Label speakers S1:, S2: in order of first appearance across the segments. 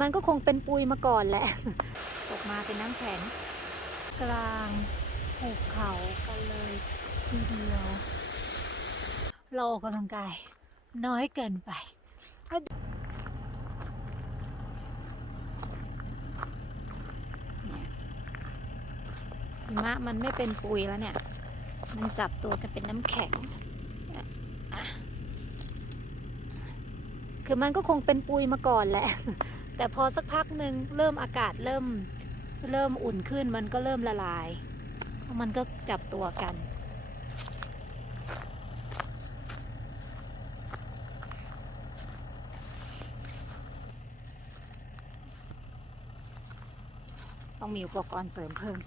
S1: มันก็คงเป็นปุยมาก่อนแหละ ตกมาเป็นน้ำแข็งกลางหุบเขากันเลยทีเดียว เราออกกำลังกายน้อยเกินไปหิมะมันไม่เป็นปุยแล้วเนี่ย มันจับตัวกันเป็นน้ำแข็ง คือมันก็คงเป็นปุยมาก่อนแหละ แต่พอสักพักหนึ่งเริ่มอากาศเริ่มเริ่มอุ่นขึ้นมันก็เริ่มละลาย มันก็จับตัวกัน ต้องมีอุปกรณ์เสริมเพิ่ม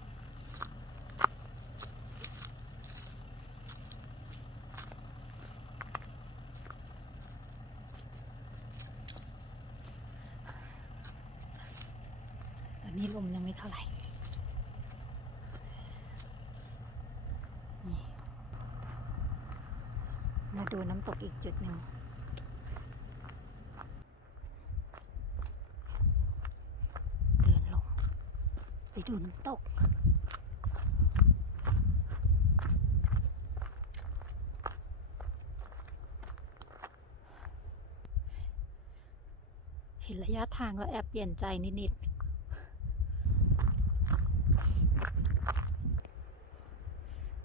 S1: ลมยังไม่เท่าไหร่มาดูน้ำตกอีกจุดหนึ่งเดินลงไปดูน้ำตกเห็นระยะทางแล้วแอบเปลี่ยนใจนิดๆ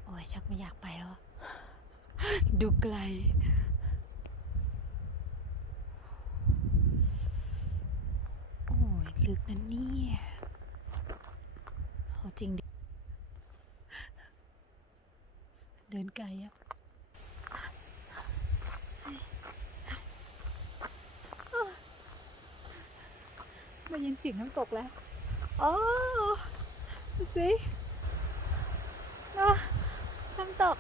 S1: โอ้ ยชักไม่อยากไปแล้วอะดูไกล โอ้ย ลึกนะเนี่ยเอาจริงดิ เดินไกลอะได้ยินเสียงน้ำตกแล้ว อ๋อดูสิเนอะ้ำตก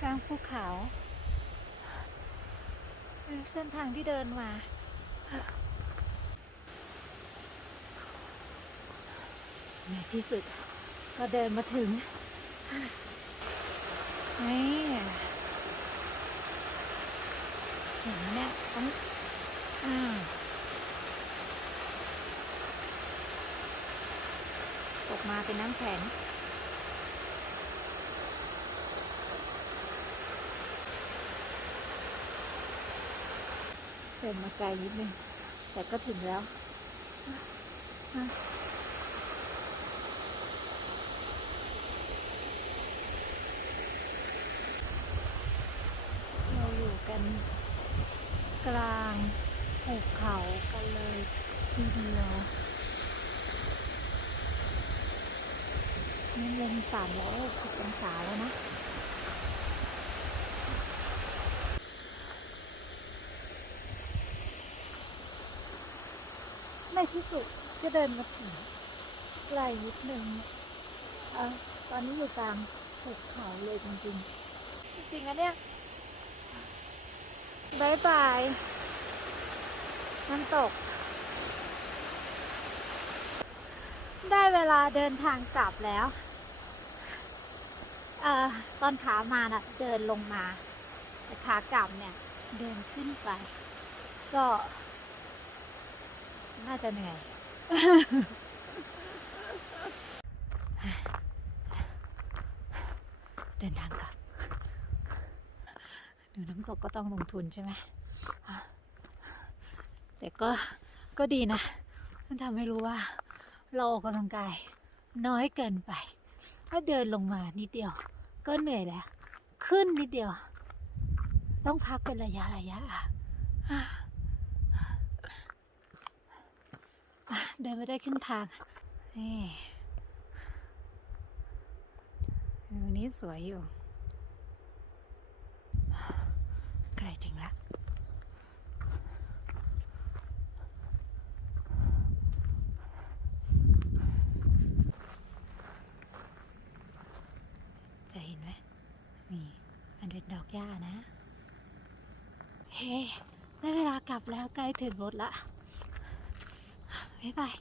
S1: กลางภูเขาเป็นเส้นทางที่เดินมาในที่สุดก็เดินมาถึงนี่เห็นไหมเนี่ยต้องอ่า ตกมาเป็นน้ำแข็ง เดินมาไกลนิดนึง แต่ก็ถึงแล้วเราอยู่กันกลางหุบเขากันเลยทีเดียว นี่ลมสามร้อยหกสิบองศาแล้วนะในที่สุดก็เดินมาถึงไกลนิดนึงอะตอนนี้อยู่กลางหุบเขาเลยจริงๆ จริงๆนะเนี่ยบายบายน้ำตก ได้เวลาเดินทางกลับแล้วเอ่อตอนขามาน่ะเดินลงมาแต่ขากลับเนี่ย เดินขึ้นไป ก็ น่าจะเหนื่อยเดินทางกลับ ดูน้ำตกก็ต้องลงทุนใช่ไหม แต่ก็ ก็ดีนะมันทำให้รู้ว่า เราออกกำลังกายน้อยเกินไป ถ้าเดินลงมานิดเดียว ก็เหนื่อยแล้ว ขึ้นนิดเดียว ต้องพักเป็นระยะระยะอะเดินไปได้ขึ้นทาง นี่วิวนี้สวยอยู่ไกลจริงละเห็นไหมนี่ ย่านะ เฮ้ได้เวลากลับแล้วใกล้ถึงรถละบ๊ายบาย